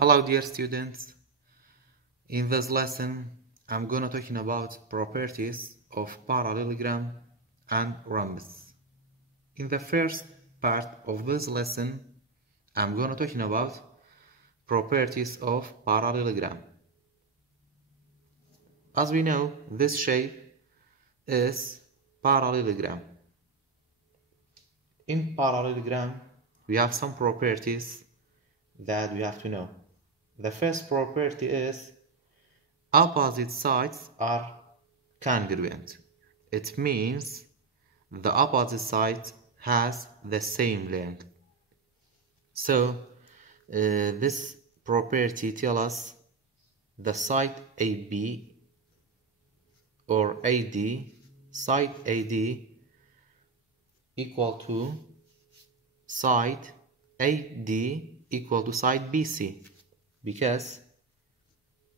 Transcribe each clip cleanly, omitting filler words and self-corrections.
Hello dear students, in this lesson I'm gonna talking about properties of parallelogram and rhombus. In the first part of this lesson I'm gonna talking about properties of parallelogram. As we know, this shape is parallelogram. In parallelogram we have some properties that we have to know. The first property is opposite sides are congruent. It means the opposite side has the same length. So this property tells us the side AB or AD, side AD equal to side AD equal to side BC, because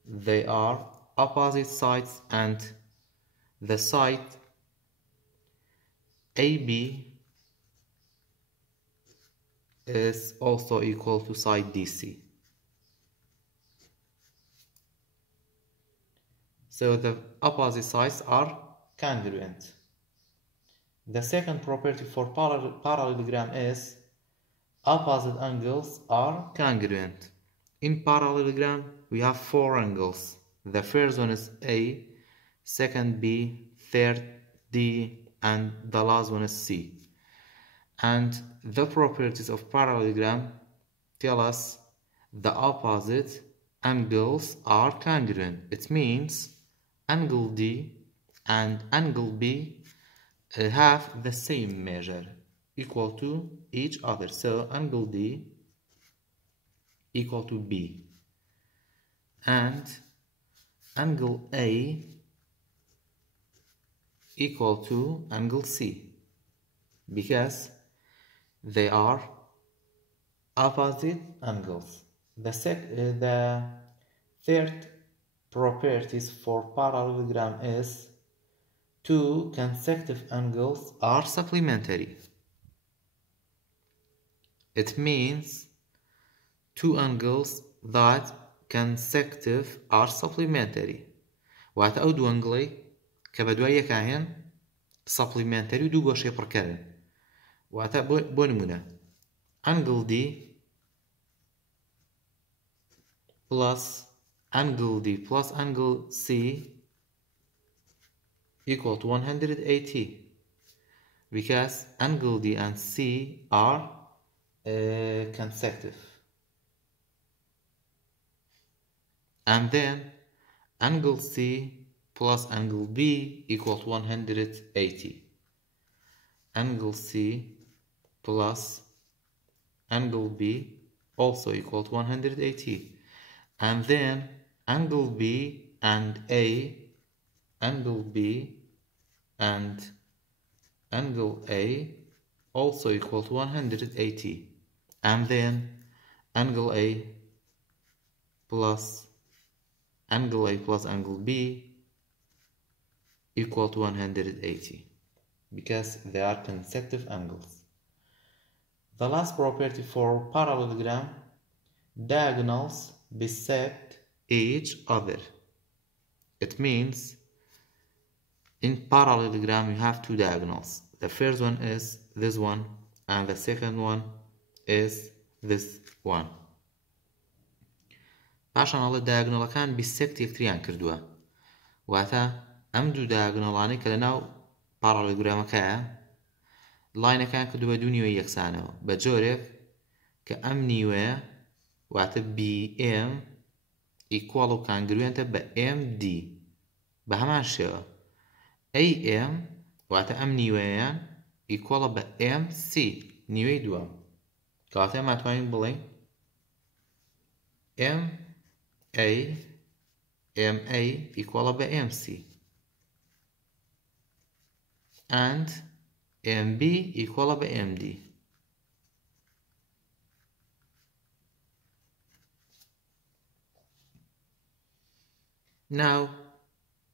they are opposite sides and the side AB is also equal to side DC. So the opposite sides are congruent. The second property for parallelogram is opposite angles are congruent. In parallelogram we have four angles. The first one is A, second B, third D, and the last one is C. And the properties of parallelogram tell us the opposite angles are congruent. It means angle D and angle B have the same measure, equal to each other. So angle D equal to B, and angle A equal to angle C, because they are opposite angles. The third properties for parallelogram is two consecutive angles are supplementary. It means two angles that consecutive are supplementary. واتە ئەو دوو ئەنگڵەی کە بە دوای یەکایەن supplementary و دوو گۆشەی پڕکەرن. واتە بۆ نمونە angle D plus angle D plus angle C equal to 180, because angle D and C are consecutive. And then angle C plus angle B equal to 180. Angle C plus angle B also equal to 180. And then angle B and A, angle B and angle A also equal to 180. And then angle A plus angle B equal to 180, because they are consecutive angles. The last property for parallelogram, diagonals bisect each other. It means in parallelogram you have two diagonals. The first one is this one and the second one is this one. پاشان ئەڵێ دایگۆناڵەکان بیسێکت یەکتریان کردووە. واتە ئەم دوو دایگۆناڵانەی کە لەناو پاراڵێلۆگرامەکەیە لاینەکان کردووە دوو نیوەی یەکسانەوە بە جۆرێک کە ئەم نیوەیە واتە BM ئیکوەڵ و کانگروێنتە بە MD. بە هەمان شێوە AM واتە ئەم نیوەیەیان ئیکوەڵە بە MC نیوەی دووەم، کەواتە ئێمە ئەتوانین بڵێین MA equal to MC and MB equal to MD. Now,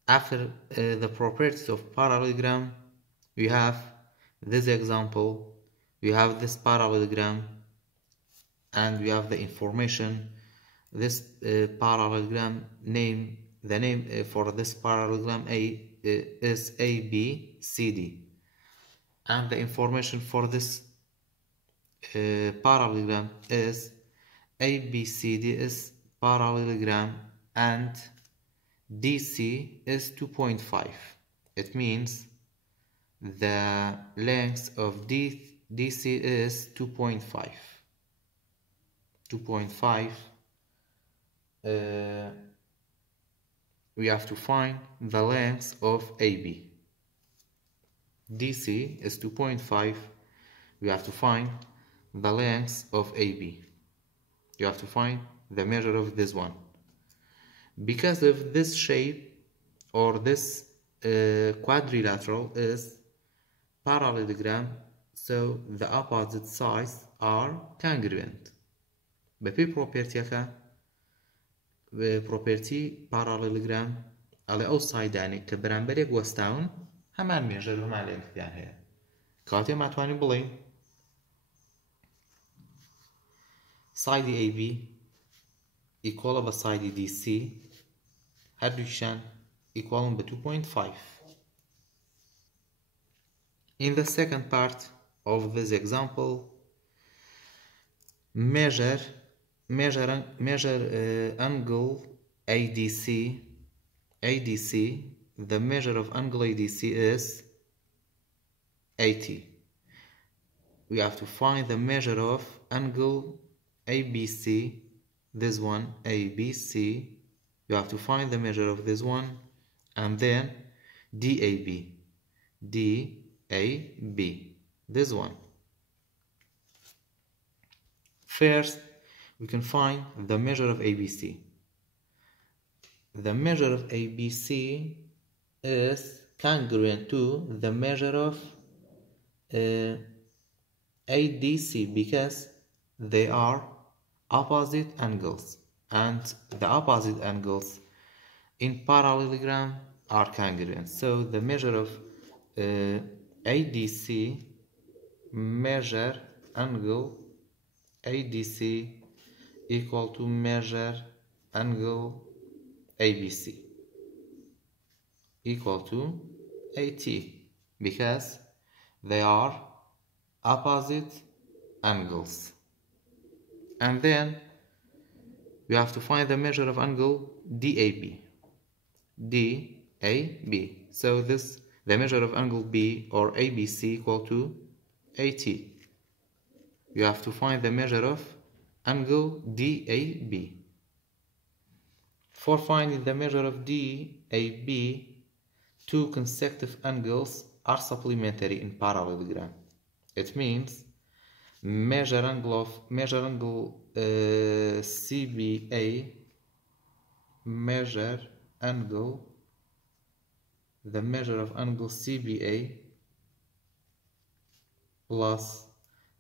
after the properties of parallelogram, we have this example, we have this parallelogram, and we have the information This parallelogram name, the name for this parallelogram is ABCD, and the information for this parallelogram is ABCD is parallelogram and DC is 2.5. It means the length of DC is 2.5. 2.5. We have to find the length of AB. DC is 2.5. We have to find the length of AB. You have to find the measure of this one. Because of this shape or this quadrilateral is parallelogram, so the opposite sides are congruent. بپی property parallelogram على أو سایدانی که برانبرێک وەستاون هەمان مێژەر هەمان لێنکیان هەیە کاتێ ماتوانین بڵێین سایدی AB equal بە سایدی DC هەردووکیشان equal بە 2.5. In the second part of this example, measure angle ADC. The measure of angle ADC is 80. We have to find the measure of angle ABC. This one ABC. You have to find the measure of this one, and then DAB. This one. First, we can find the measure of ABC. The measure of ABC is congruent to the measure of ADC because they are opposite angles, and the opposite angles in parallelogram are congruent. So the measure of ADC, measure angle ADC equal to measure angle ABC equal to 80 because they are opposite angles. And then we have to find the measure of angle DAB. So the measure of angle B or ABC equal to 80. You have to find the measure of angle DAB. For finding the measure of DAB, two consecutive angles are supplementary in parallelogram. It means measure angle CBA, the measure of angle CBA plus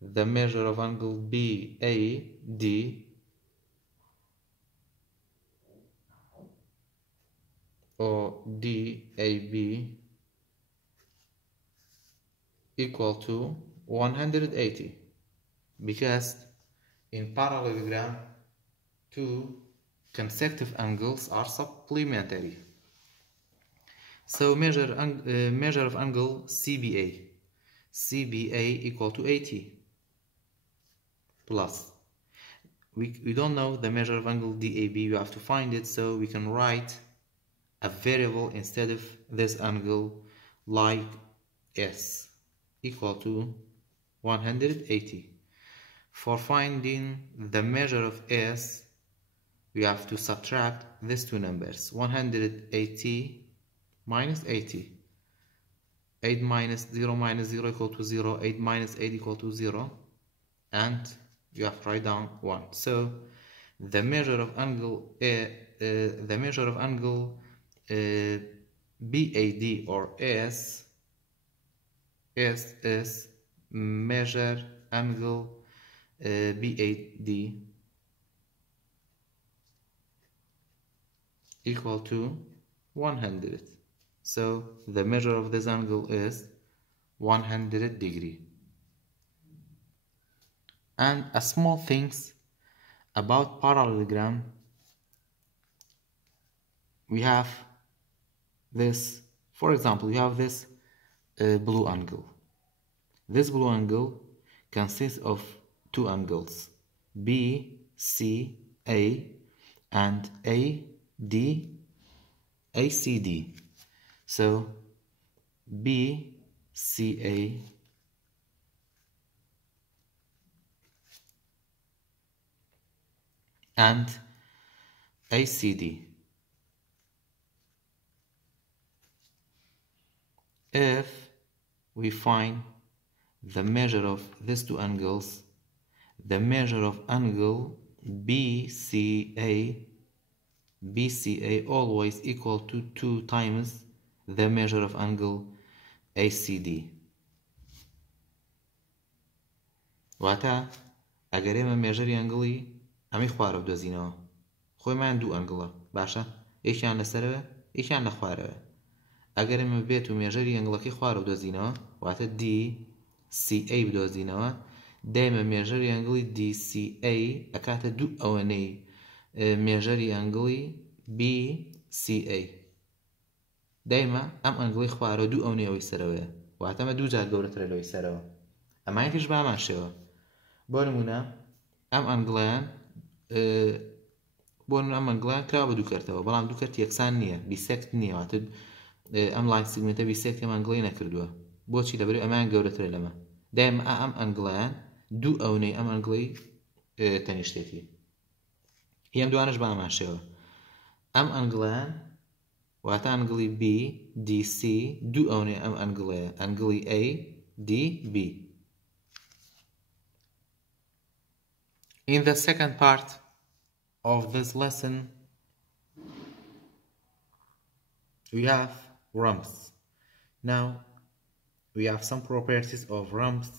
the measure of angle BAD or DAB equal to 180 because in parallelogram two consecutive angles are supplementary. So measure of angle CBA equal to 80 plus we don't know the measure of angle DAB. You have to find it, so we can write a variable instead of this angle like S equal to 180. For finding the measure of S, we have to subtract these two numbers, 180 minus 80. 8 minus 0 equal to 0, 8 minus 8 equal to 0, and you have to write down 1. So the measure of angle BAD or S is measure angle BAD equal to 100. So the measure of this angle is 100 degree. And a small things about parallelogram, we have this, for example, you have this blue angle. This blue angle consists of two angles, B, C, A, and A, D, A, C, D. So B, C, A, and ACD. If we find the measure of these two angles, the measure of angle BCA always equal to 2 times the measure of angle ACD. واتا اگر اما measure angle امی خواره بدوزینەوە خۆیمان دوو ئەنگڵە باشە یەکیان لەسەرەوە یەکیان لە خوارەوە ئەگەر ئێمە بێت و مێژەری ئەنگڵەکەی خوارە بدۆزینەوە واتە DCA بدۆزینەوە دایمە مێژەری ئەنگڵی DCA ئەکاتە دوو ئەوەنەی مێژەری ئەنگڵی BCA دایمە ئەم ئەنگڵی خوارە دوو ئەوەنەی ئەوەی سەرەوەیە واتە ئەمە دوو جار گەورەترە لەوەی سەرەوە ئەمانیش بامان شێوە بۆ نمونە ئەم ئەنگڵیان بۆ نمونە ئەم ئەنگڵیان کراوە بە دوو کەرتەوە بەڵام دوو کەرت یەکسان نییە بیسێکت نییە واتە ئەم لاین سیگمنتە بیسێکت ئەم ئەنگڵی نەکردووە بۆچی لەبەرەوەی ئەمان گەورەترە لەمە دایما ئەم ئەنگڵیان دوو ئەوەنەی ئەم ئەنگڵی تەنیشتێتی هیەم دوانش بامان شێوە ئەم ئەنگڵیان واتە ئەنگڵی B DC دوو ئەوەنەی ئەم ئەنگڵەیە ئەنگڵی A D B. In the second part of this lesson, we have rhombs. Now, we have some properties of rhombs.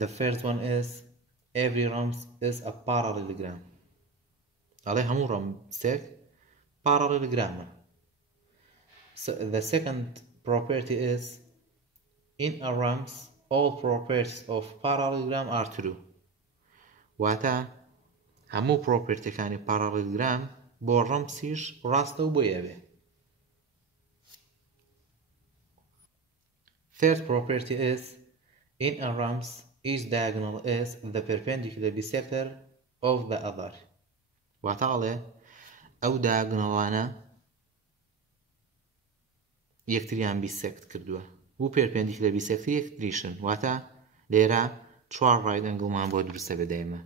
The first one is every rhombs is a parallelogram. عليه همو rhombsek parallelogram. So the second property is in a rhombs all properties of parallelogram are true. واتا همو property كاني parallelogram بو رمسيش راسته بو يابه. Third property is in a rhombs each diagonal is the perpendicular bisector of the other. واتا عليه او diagonalaنا يكتريان bisect كردوه بو perpendicular bisect يكتريشن واتا ليرا چوار right angle مان بۆ دروستە بێ دایمە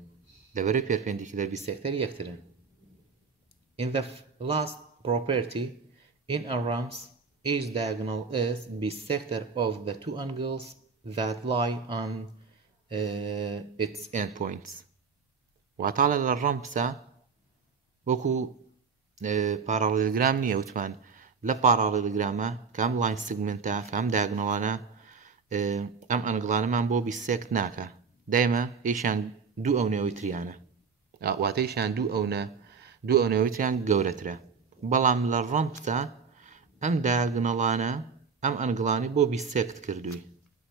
لەبەرەوەی perpendicular bisector یەکترن. In the last property in a rhombs each diagonal is bisector of the two angles that lie on its endpoints. واتاڵە لە ڕەمبسە وەکو parallelogram نییە وتمان لە parallelogramە کام line segmentە کام diagonalانە ئەم ئەنگڵانەمان بۆ bisect ناکە دایمە ئیشان دوو ئەوەنەوەی تریانە واتە ئیشان دوو ئەوەنەوەی تریان گەورەترە بەڵام لە ڕەمبسە ئەم diagonalانە ئەم ئەنگڵانی بۆ bisect کردووی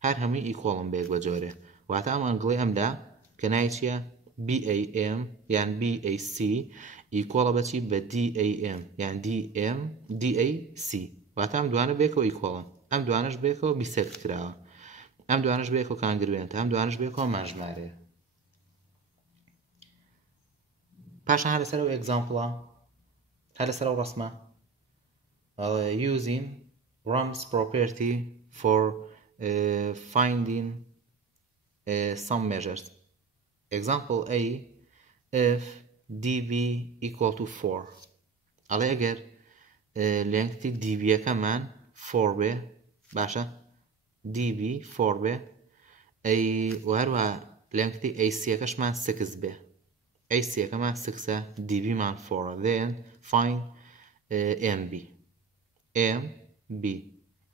هەر هەمووی ئیکۆڵن بەیەک بە جۆرێ واتە ئەم ئەنگڵی ئەمدا کە ناوی چییە BAM یان BAC ئیکۆڵە بەچی بە DAM یان DAC واتە ئەم دوانە بێکەوە ئیکۆڵن ئەم دوانش بێکەوە bisect کراوە ئەم دوانش بێکەوە کانگروێنتە ئەم دوانش بێکەوە ماژمارەیە پاشان هەر لەسەر ئەو ئێگزامپڵە هەر لەسەر ئەو ڕەسمە using rhombs property for finding some measures. Example A, if dB equal to 4 ئەڵێ ئەگەر لێنگتی dB یەکەمان 4 بێ باشە dB 4 بێ و هەروەها لێنگتی AC یەکەشمان 6 بێ AC یەکەمان 6ە dB مان 4 then find MB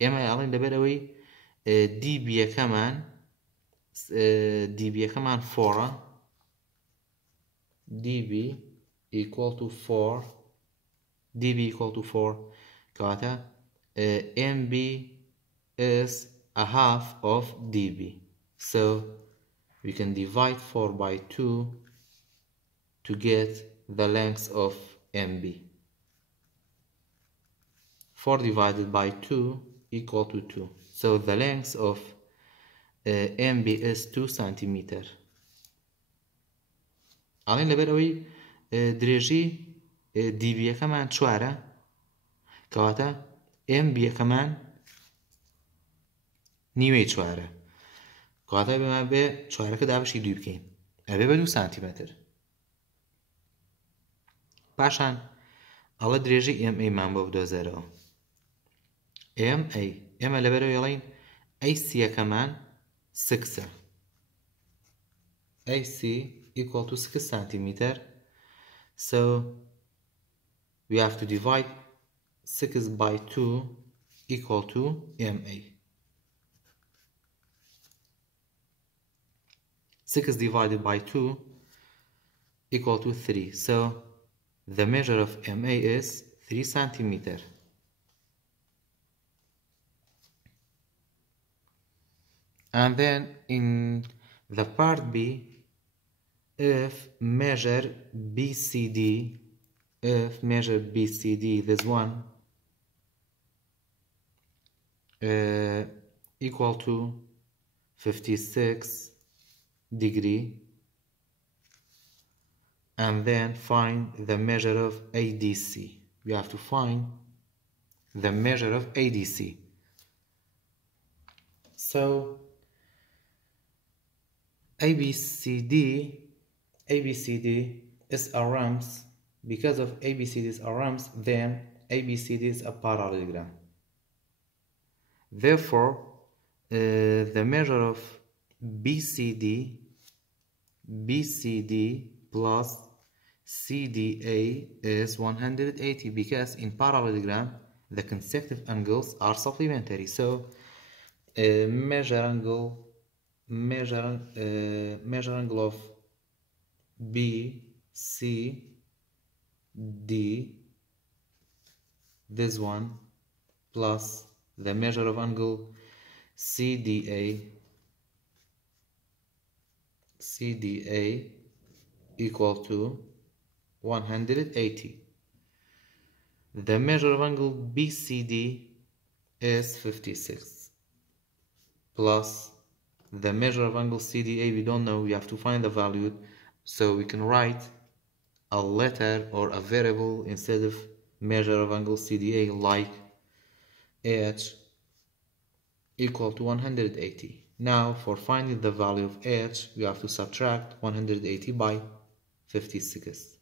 ئێمە ئەڵێن لەبەر ئەوەی dB یەکەمان 4 dB equal to 4 کەواتە MB is a half of dB so we can divide 4 by 2 to get the length of MB. 4 divided by 2 equal to 2. So the length of MB is 2 centimeter. الان لبروي دريجي DB كمان 4 كواتا MB كمان نیوی 4 كواتا بما به 4 که دابشی 2 بکن أبي ب 2 سانتيمتر باشان الله دريجي MA من بو 2 MA لبروي يلين AC كمان 6 AC equal to 6 centimeter. So we have to divide 6 by 2 equal to MA. 6 divided by 2 equal to 3. So the measure of MA is 3 centimeter. And then in the part B, if measure BCD, this one equal to 56 degree, and then find the measure of ADC. We have to find the measure of ADC. So ABCD is a rhombus. Because of ABCD is a rhombus, then ABCD is a parallelogram. Therefore, the measure of BCD plus CDA is 180, because in parallelogram the consecutive angles are supplementary. So measure angle of BCD, this one, plus the measure of angle CDA equal to 180. The measure of angle BCD is 56, plus the measure of angle CDA we don't know, we have to find the value, so we can write a letter or a variable instead of measure of angle CDA, like H equal to 180. Now for finding the value of H, we have to subtract 180 by 56.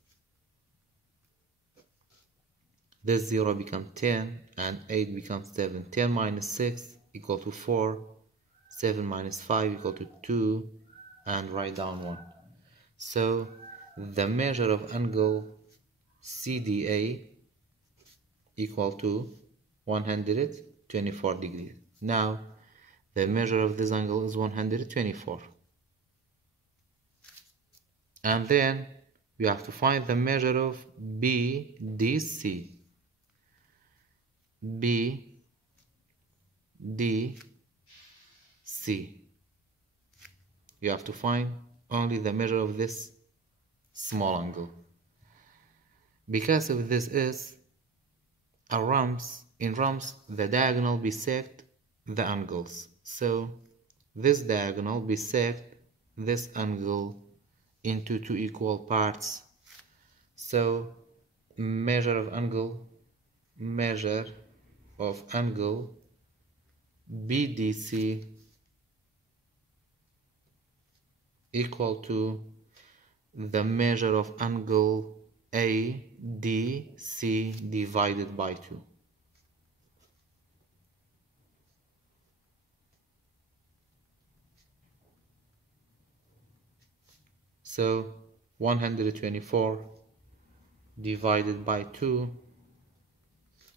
This 0 becomes 10 and 8 becomes 7. 10 minus 6 equal to 4. 7 minus 5 equal to 2, and write down 1. So the measure of angle CDA equal to 124 degrees. Now the measure of this angle is 124. And then we have to find the measure of BDC. You have to find only the measure of this small angle. Because if this is a rhombus, in rhombus the diagonal bisect the angles. So this diagonal bisect this angle into 2 equal parts. So measure of angle BDC equal to the measure of angle ADC divided by 2. So 124 divided by 2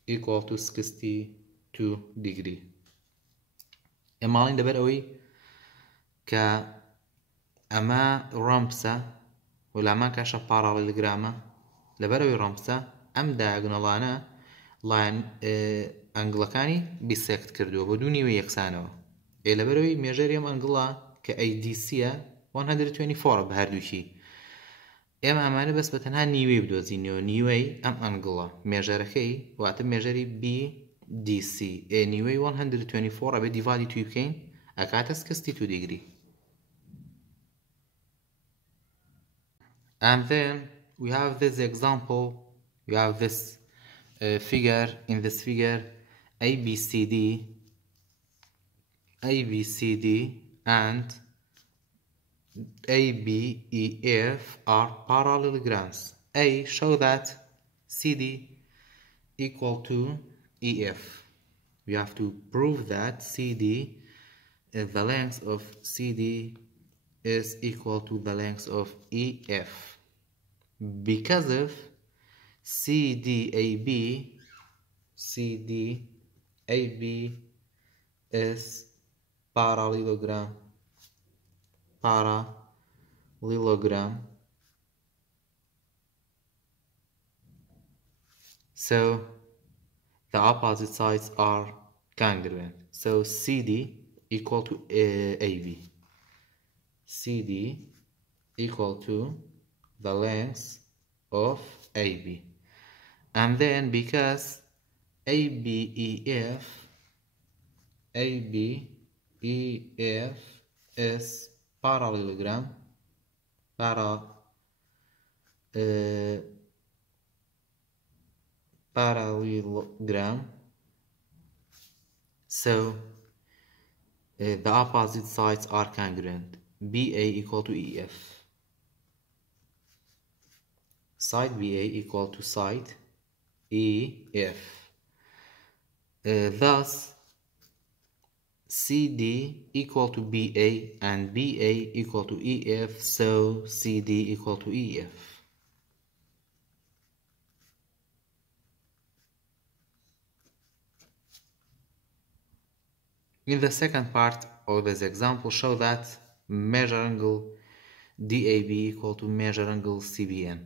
equal to 62 degree. اما دبر اوي ك اما رامبسا ولا ما كاش باراليلوغراما لبر اوي رامبسا ام دايغونالانا لاين انجلكاني بيسكت كردو بدوني ويكسانو اي لبر اوي ميجريم انجلا ك اي دي سي 124 بهردوشي امانه بس بتنها نيوي بدوزينيو نيوي ام انجلا ميجركي واتم ميجري بي DC anyway 124 أبي divided to يمكن أكاتس 62 degree. And then we have this example, we have this figure. In this figure ABCD and ABEF are parallelograms. A show that CD equal to EF. We have to prove that CD, the length of CD is equal to the length of EF. Because of CDAB is parallelogram. So the opposite sides are congruent. So CD equal to AB. CD equal to the length of AB. And then because ABEF is parallelogram, so the opposite sides are congruent. BA equal to EF. Side BA equal to side EF. Thus CD equal to BA and BA equal to EF, so CD equal to EF. In the second part of this example, show that measure angle DAB equal to measure angle CBN.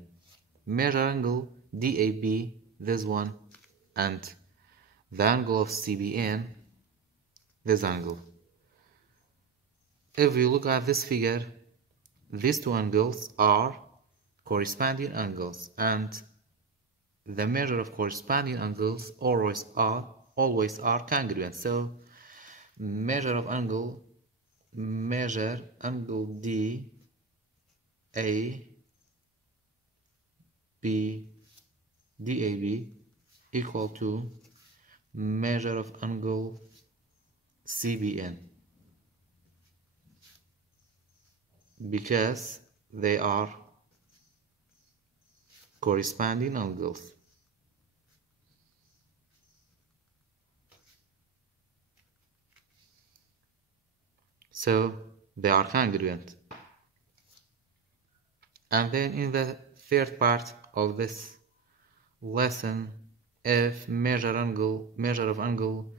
Measure angle DAB, this one, and the angle of CBN, this angle. If we look at this figure, these two angles are corresponding angles, and the measure of corresponding angles always are congruent. So measure angle D A B DAB equal to measure of angle CBN, because they are corresponding angles. So they are congruent. And then in the third part of this lesson, if measure of angle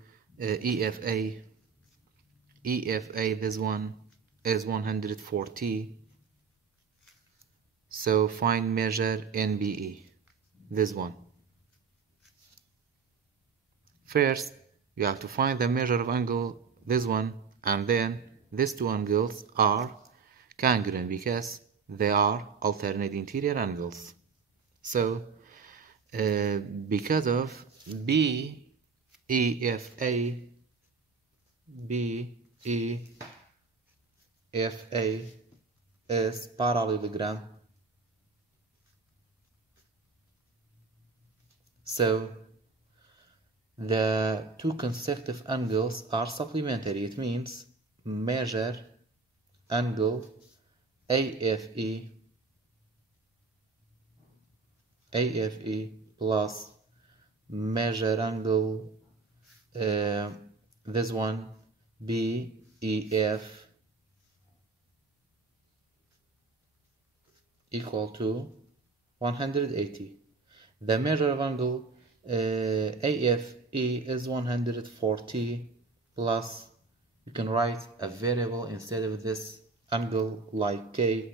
EFA, this one is 140. So find measure NBE, this one. First, you have to find the measure of angle, this one, and then these two angles are congruent because they are alternate interior angles. So because of BEFA is parallelogram, so the two consecutive angles are supplementary. It means measure angle AFE plus measure angle this one BEF equal to 180. The measure of angle AFE is 140 plus, you can write a variable instead of this angle like K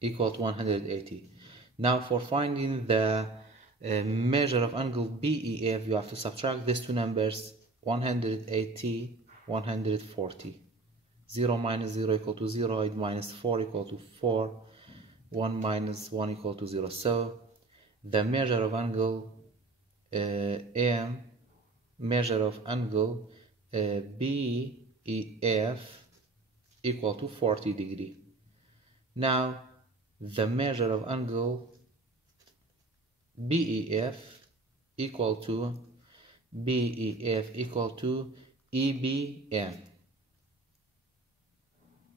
equal to 180. Now for finding the measure of angle BEF, you have to subtract these two numbers, 180, 140. 0 minus 0 equal to 0, 8 minus 4 equal to 4, 1 minus 1 equal to 0. So the measure of angle and measure of angle BEF equal to 40 degree. Now the measure of angle BEF equal to EBN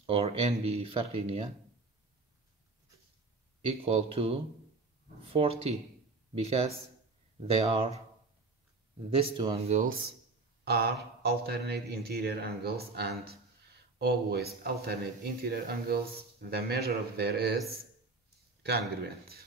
or NB فرق equal to 40 because these two angles are alternate interior angles, and always alternate interior angles, the measure of there is congruent.